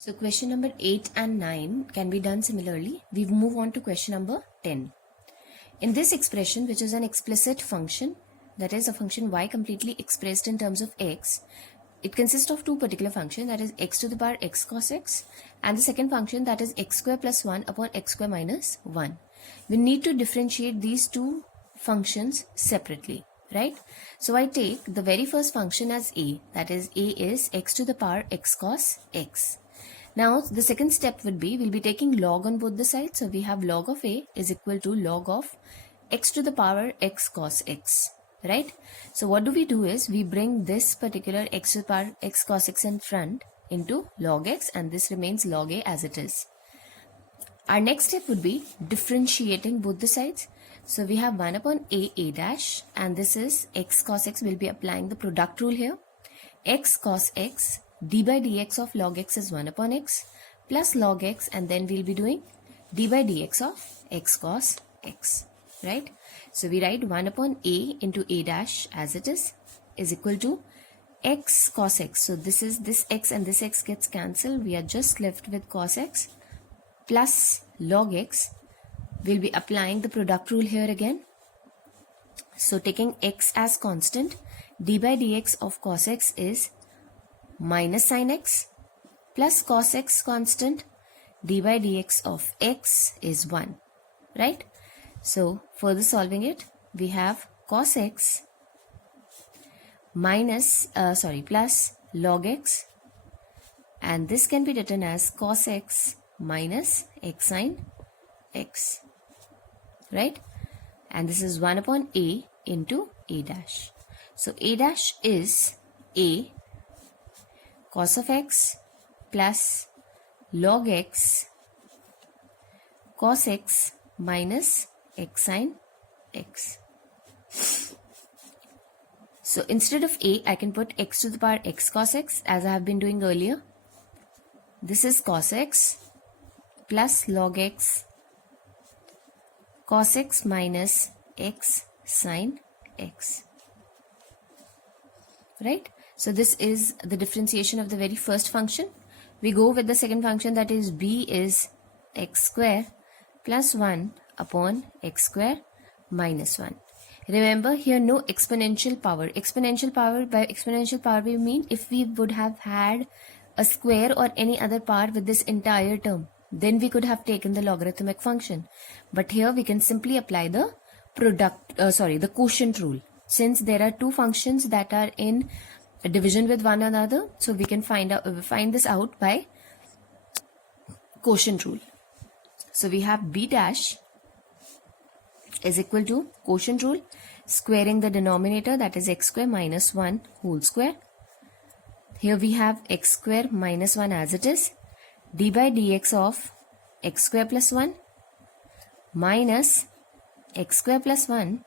So question number 8 and 9 can be done similarly. We move on to question number 10. In this expression, which is an explicit function, that is a function y completely expressed in terms of x, it consists of two particular functions, that is x to the power x cos x, and the second function, that is x square plus 1 upon x square minus 1. We need to differentiate these two functions separately, right? So I take the very first function as a, that is a is x to the power x cos x. Now the second step would be, we'll be taking log on both the sides. So we have log of a is equal to log of x to the power x cos x, right? So what do is we bring this particular x to the power x cos x in front into log x, and this remains log a as it is. Our next step would be differentiating both the sides. So we have 1 upon a dash, and this is x cos x. We'll be applying the product rule here. X cos x d by dx of log x is 1 upon x plus log x, and then we'll be doing d by dx of x cos x, right? So we write 1 upon a into a dash as it is equal to x cos x. So this x and this x gets cancelled. We are just left with cos x plus log x. We'll be applying the product rule here again. So taking x as constant, d by dx of cos x is minus sin x plus cos x constant, d by dx of x is 1, right? So further solving it, we have cos x plus log x, and this can be written as cos x minus x sin x, right? And this is 1 upon a into a dash. So a dash is a cos of x plus log x cos x minus x sin x. So instead of a, I can put x to the power x cos x as I have been doing earlier. This is cos x plus log x cos x minus x sin x, right? So this is the differentiation of the very first function. We go with the second function, that is b is x square plus 1 upon x square minus 1. Remember here no exponential power. Exponential power, by exponential power we mean if we would have had a square or any other power with this entire term, then we could have taken the logarithmic function. But here we can simply apply the the quotient rule. Since there are two functions that are in division with one another, so we can find this out by quotient rule. So we have b dash is equal to quotient rule, squaring the denominator, that is x square minus 1 whole square. Here we have x square minus 1 as it is, d by dx of x square plus 1 minus x square plus 1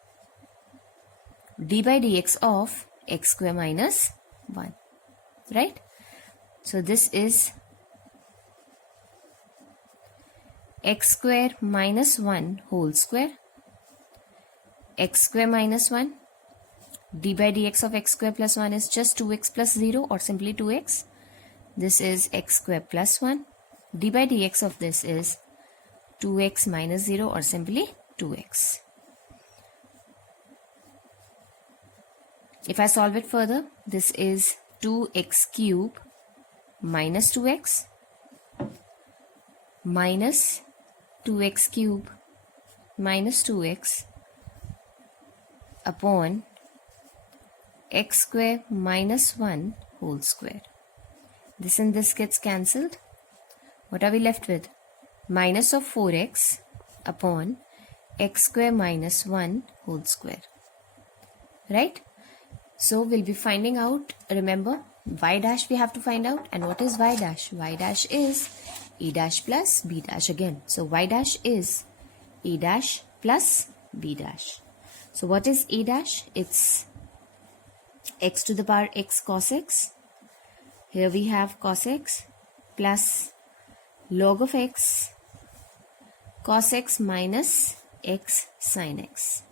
d by dx of x square minus 1, right? So this is x square minus 1 whole square, x square minus 1, d by dx of x square plus 1 is just 2x plus 0 or simply 2x. This is x square plus 1, d by dx of this is 2x minus 0 or simply 2x. If I solve it further, this is 2x cube minus 2x minus 2x cube minus 2x upon x square minus 1 whole square. This and this gets cancelled. What are we left with? Minus of 4x upon x square minus 1 whole square, right? So we'll be finding out, remember, y dash we have to find out. And what is y dash? Y dash is a dash plus b dash again. So y dash is a dash plus b dash. So what is a dash? It's x to the power x cos x. Here we have cos x plus log of x cos x minus x sin x,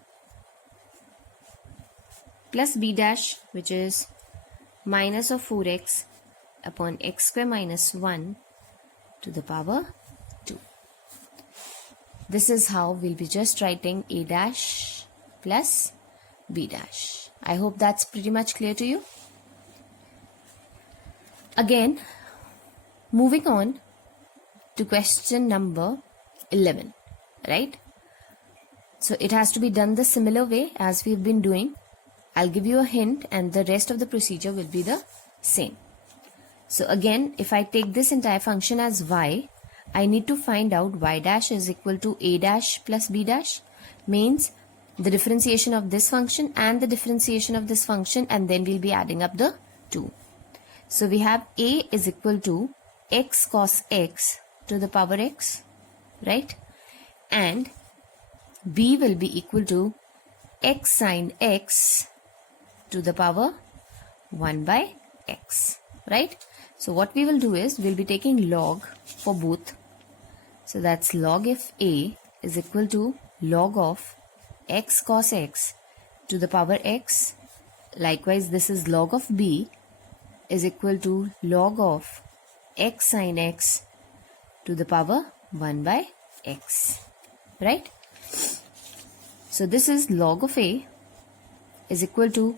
plus b dash, which is minus of 4x upon x square minus 1 to the power 2. This is how we'll be just writing a dash plus b dash. I hope that's pretty much clear to you. Again, moving on to question number 11, right? So it has to be done the similar way as we've been doing. I'll give you a hint and the rest of the procedure will be the same. So again, if I take this entire function as y, I need to find out y dash is equal to a dash plus b dash, means the differentiation of this function and the differentiation of this function, and then we'll be adding up the two. So we have a is equal to x cos x to the power x, right? And b will be equal to x sin x to the power 1 by x, right? So what we will do is we'll be taking log for both. So that's log of a is equal to log of x cos x to the power x. Likewise, this is log of b is equal to log of x sin x to the power 1 by x, right? So this is log of a is equal to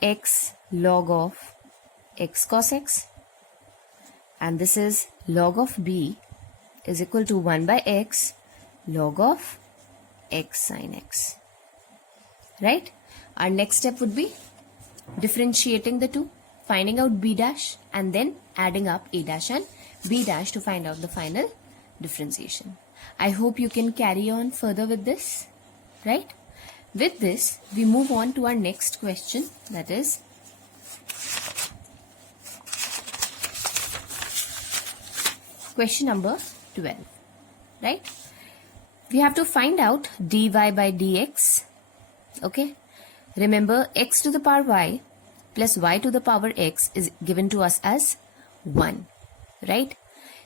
x log of x cos x, and this is log of b is equal to 1 by x log of x sin x, right? Our next step would be differentiating the two, finding out b dash, and then adding up a dash and b dash to find out the final differentiation. I hope you can carry on further with this, right? With this, we move on to our next question, that is question number 12, right? We have to find out dy by dx, okay? Remember, x to the power y plus y to the power x is given to us as 1, right?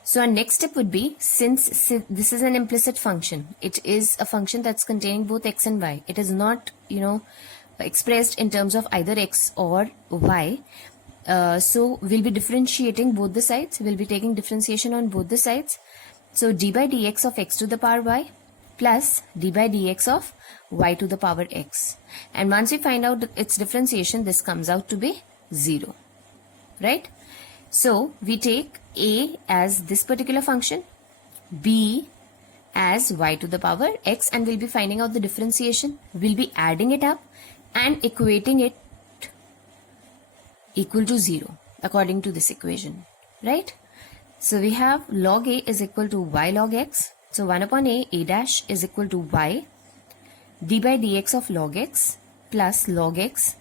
So our next step would be, since this is an implicit function, it is a function that's containing both x and y. It is not, expressed in terms of either x or y. So we'll be differentiating both the sides. We'll be taking differentiation on both the sides. So d by dx of x to the power y plus d by dx of y to the power x. And once we find out its differentiation, this comes out to be 0, right? So we take a as this particular function, b as y to the power x, and we'll be finding out the differentiation. We'll be adding it up and equating it equal to 0 according to this equation, right? So we have log a is equal to y log x. So 1 upon a dash is equal to y d by dx of log x plus log x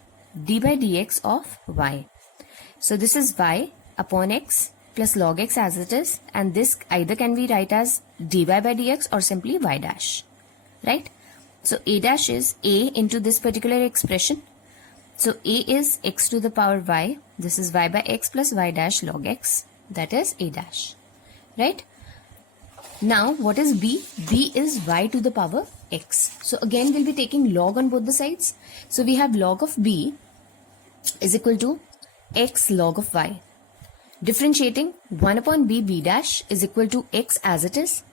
d by dx of y. So this is y upon x plus log x as it is, and this either can be write as dy by dx or simply y dash, right? So a dash is a into this particular expression. So a is x to the power y, this is y by x plus y dash log x, that is a dash, right? Now what is b? b is y to the power x. So again we'll be taking log on both the sides. So we have log of b is equal to x log of y. Differentiating 1 upon b dash is equal to x as it is.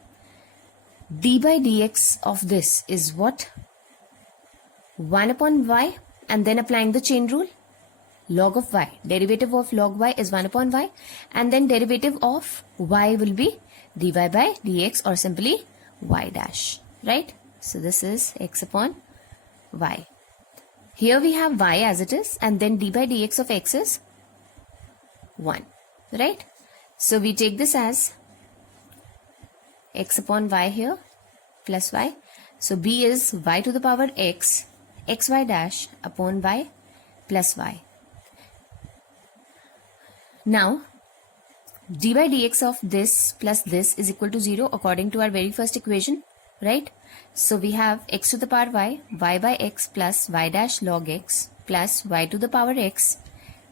D by dx of this is what? 1 upon y, and then applying the chain rule. Log of y, derivative of log y is 1 upon y, and then derivative of y will be dy by dx or simply y dash, right? So this is x upon y. Here we have y as it is, and then d by dx of x is 1, right? So we take this as x upon y here plus y. So b is y to the power x, xy dash upon y plus y. Now d by dx of this plus this is equal to 0 according to our very first equation, right? So we have x to the power y by x plus y dash log x plus y to the power x,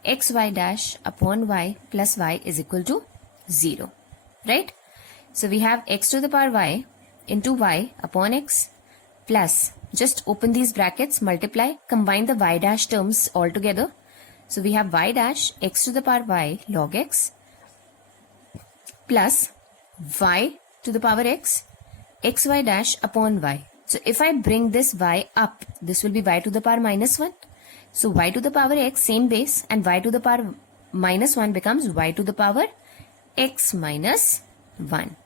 xy dash upon y plus y is equal to 0, right? So we have x to the power y into y upon x plus, just open these brackets, multiply, combine the y dash terms all together. So we have y dash x to the power y log x plus y to the power x, xy dash upon y. So if I bring this y up, this will be y to the power minus 1. So y to the power x, same base, and y to the power minus 1 becomes y to the power x minus 1.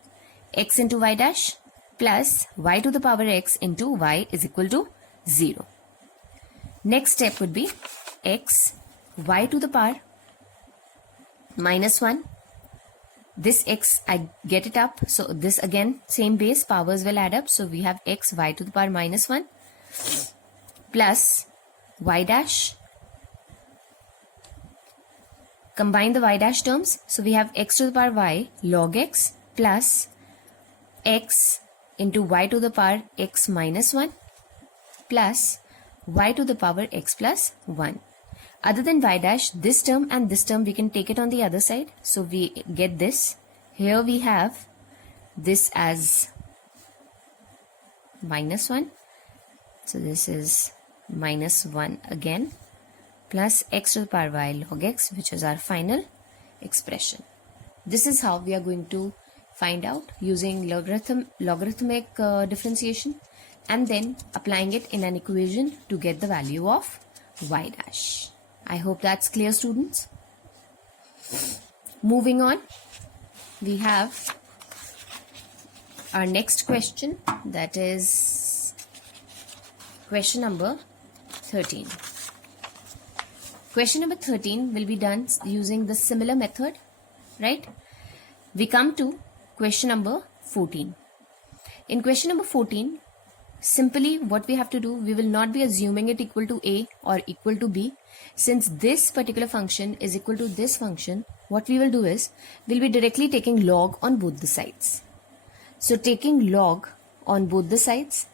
X into y dash plus y to the power x into y is equal to 0. Next step would be x, y to the power minus 1. This x, I get it up. So this again, same base, powers will add up. So we have x, y to the power minus 1 plus y dash. Combine the y dash terms. So we have x to the power y log x plus x into y to the power x minus 1 plus y to the power x plus 1. Other than y dash, this term and this term, we can take it on the other side. So we get this. Here we have this as minus 1. So this is minus 1 again plus x to the power y log x, which is our final expression. This is how we are going to find out using logarithmic differentiation and then applying it in an equation to get the value of y dash. I hope that's clear, students. Moving on, we have our next question, that is question number 13. Question number 13 will be done using the similar method, right? We come to question number 14. In question number 14, simply what we have to do, we will not be assuming it equal to a or equal to b. Since this particular function is equal to this function, what we will do is, we'll be directly taking log on both the sides. So taking log on both the sides,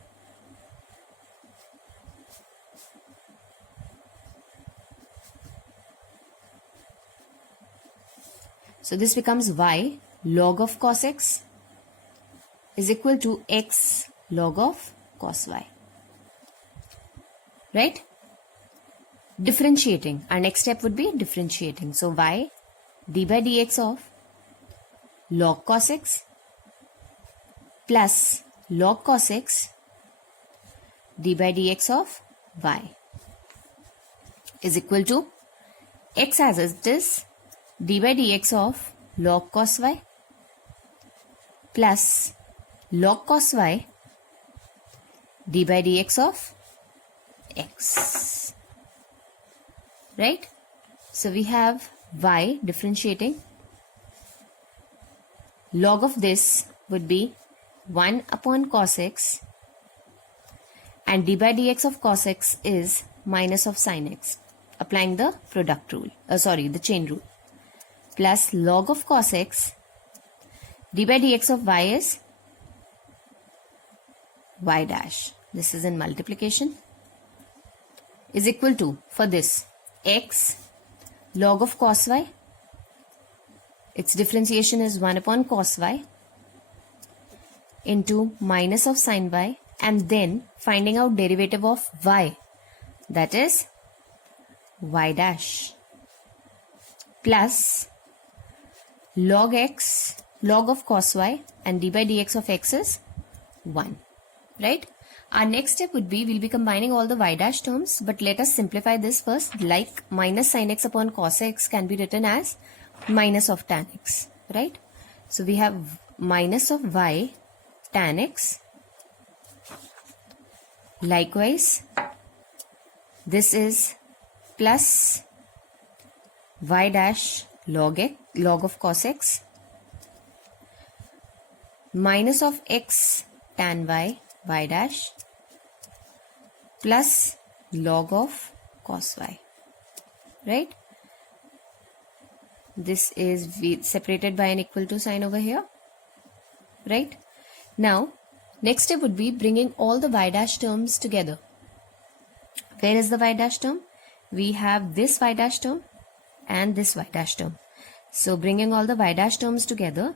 so this becomes y log of cos x is equal to x log of cos y, right? Differentiating, our next step would be differentiating. So y d by dx of log cos x plus log cos x d by dx of y is equal to x as it is d by dx of log cos y plus log cos y d by dx of x, right? So we have y differentiating, log of this would be 1 upon cos x and d by dx of cos x is minus of sin x, applying the product rule, the chain rule, plus log of cos x d by dx of y is y dash, this is in multiplication, is equal to, for this, x log of cos y, its differentiation is 1 upon cos y into minus of sin y, and then finding out derivative of y, that is y dash, plus log x log of cos y, and d by dx of x is 1, right? Our next step would be, we'll be combining all the y dash terms, but let us simplify this first. Like minus sin x upon cos x can be written as minus of tan x, right? So we have minus of y tan x. Likewise, this is plus y dash log of cos x minus of x tan y dash plus log of cos y, right? This is separated by an equal to sign over here, right? Now, next step would be bringing all the y dash terms together. Where is the y dash term? We have this y dash term and this y dash term. So bringing all the y dash terms together,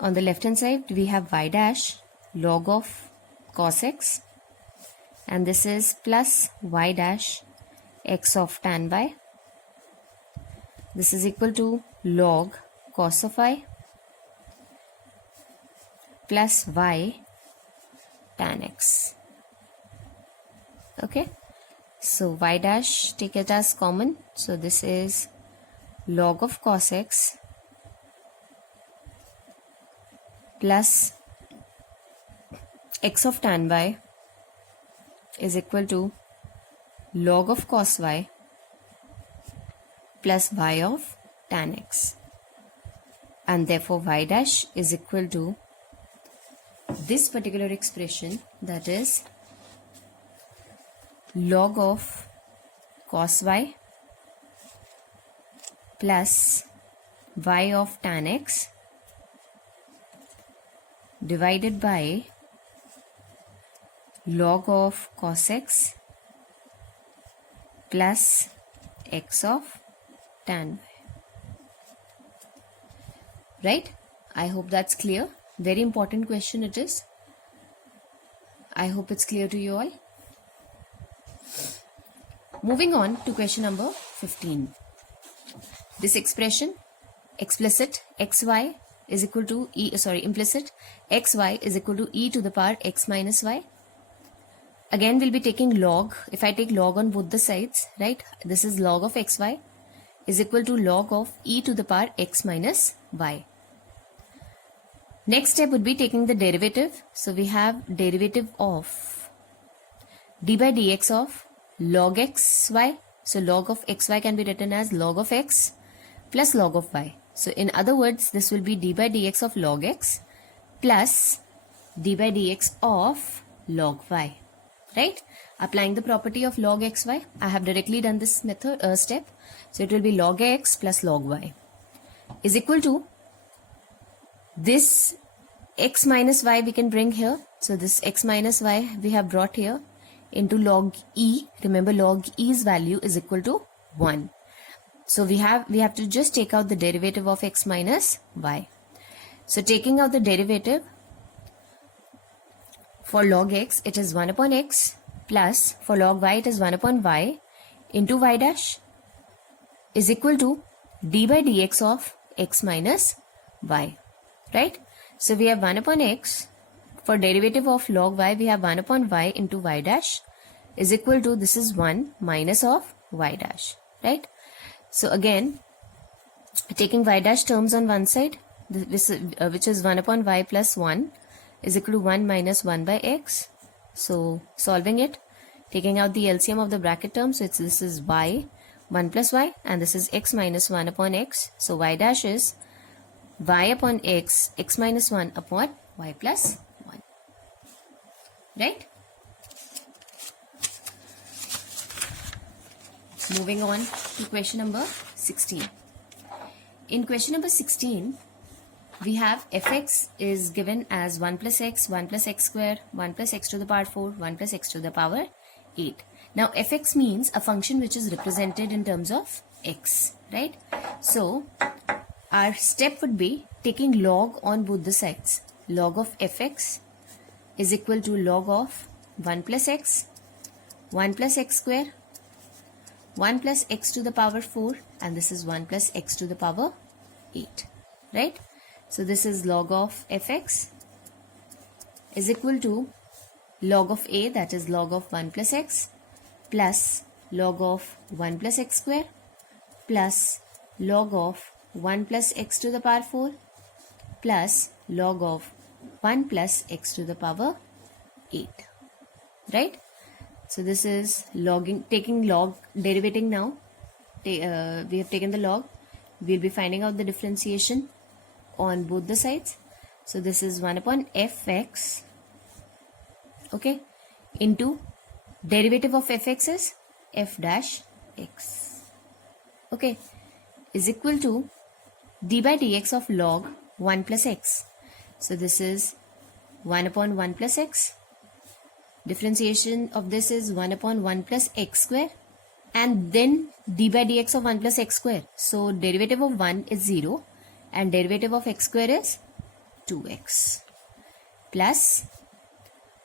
on the left hand side we have y dash log of cos x, and this is plus y dash x of tan y. This is equal to log cos of y plus y tan x. Okay, so y dash, take it as common, so this is log of cos x plus x of tan y is equal to log of cos y plus y of tan x, and therefore y dash is equal to this particular expression, that is log of cos y plus y of tan x divided by log of cos x plus x of tan y. Right? I hope that's clear. Very important question it is. I hope it's clear to you all. Moving on to question number 15. This expression, explicit xy is equal to implicit xy is equal to e to the power x minus y. Again, we'll be taking log. If I take log on both the sides, right, this is log of xy is equal to log of e to the power x minus y. Next step would be taking the derivative. So we have derivative of d by dx of log xy. So log of xy can be written as log of x plus log of y. So in other words, this will be d by dx of log x plus d by dx of log y. Right? Applying the property of log xy, I have directly done this method step. So it will be log x plus log y is equal to this x minus y we can bring here. So this x minus y we have brought here into log e. Remember, log e's value is equal to 1. So we have to just take out the derivative of x minus y. So taking out the derivative for log x, it is 1 upon x plus for log y it is 1 upon y into y dash is equal to d by dx of x minus y. Right? So we have 1 upon x. For derivative of log y, we have 1 upon y into y dash is equal to, this is 1 minus of y dash. Right? So again, taking y dash terms on one side, which is 1 upon y plus 1 is equal to 1 minus 1 by x. So solving it, taking out the LCM of the bracket term, so this is y 1 plus y, and this is x minus 1 upon x. So y dash is y upon x, x minus 1 upon y plus 1. Right? Moving on to question number 16. In question number 16, we have fx is given as 1 plus x square, 1 plus x to the power 4, 1 plus x to the power 8. Now fx means a function which is represented in terms of x, right? So our step would be taking log on both the sides. Log of fx is equal to log of 1 plus x square, 1 plus x to the power 4, and this is 1 plus x to the power 8, right? So this is log of fx is equal to log of a, that is log of 1 plus x plus log of 1 plus x square plus log of 1 plus x to the power 4 plus log of 1 plus x to the power 8, right? So this is taking log, derivating now. We have taken the log. We'll be finding out the differentiation on both the sides. So this is 1 upon fx, okay, into derivative of fx is f dash x, okay, is equal to d by dx of log 1 plus x. So this is 1 upon 1 plus x. Differentiation of this is 1 upon 1 plus x square, and then d by dx of 1 plus x square. So derivative of 1 is 0 and derivative of x square is 2x, plus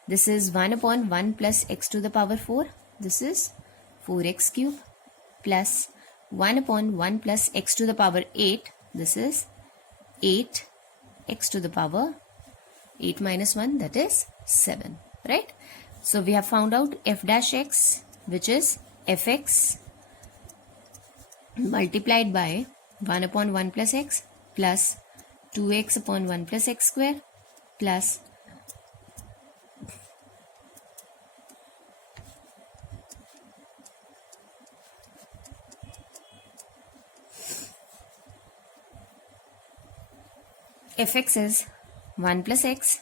this is 1 upon 1 plus x to the power 4. This is 4x cube, plus 1 upon 1 plus x to the power 8. This is 8x to the power 8 minus 1, that is 7, right? So we have found out f dash x, which is fx multiplied by 1 upon 1 plus x plus 2x upon 1 plus x square plus fx is 1 plus x,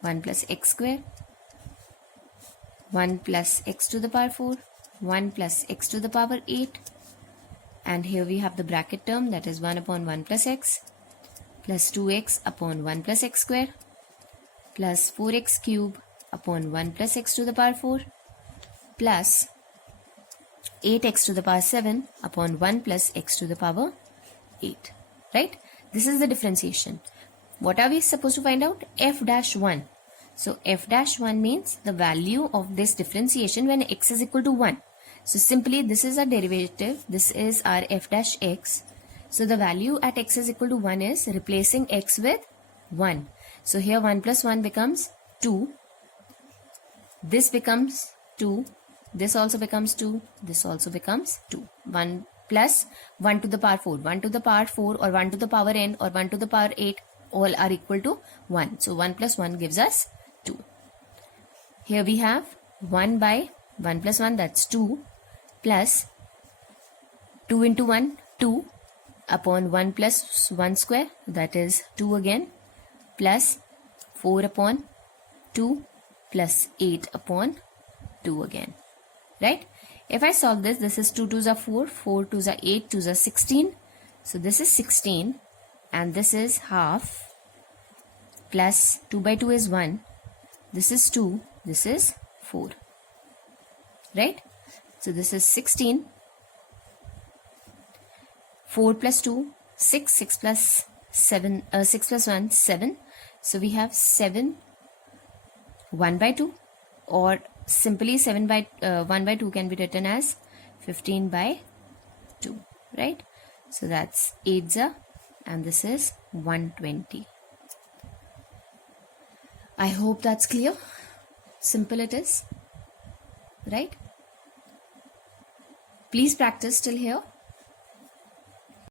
1 plus x square, 1 plus x to the power 4, 1 plus x to the power 8, and here we have the bracket term, that is 1 upon 1 plus x plus 2x upon 1 plus x square plus 4x cube upon 1 plus x to the power 4 plus 8x to the power 7 upon 1 plus x to the power 8, right? This is the differentiation. What are we supposed to find out? F dash 1. So f dash 1 means the value of this differentiation when x is equal to 1. So simply this is our derivative. This is our f dash x. So the value at x is equal to 1 is replacing x with 1. So here 1 plus 1 becomes 2. This becomes 2. This also becomes 2. This also becomes 2. 1 plus 1 to the power 4. 1 to the power 4 or 1 to the power n or 1 to the power 8 all are equal to 1. So 1 plus 1 gives us 2. Here we have 1 by 1 plus 1, that's 2, plus 2 into 1, 2 upon 1 plus 1 square, that is 2 again, plus 4 upon 2 plus 8 upon 2 again, right? If I solve this, this is 2 2s are 4, 4 2s are 8, 2s are 16. So this is 16 and this is half plus 2 by 2 is 1. This is 2, this is 4, right? So this is 16, 4 plus 2, 6, 6 plus 7, 6 plus 1, 7. So we have 7, 1 by 2, or simply 7 by 1 by 2 can be written as 15 by 2, right? So that's 8 and this is 120. I hope that's clear. Simple it is, right? Please practice till here.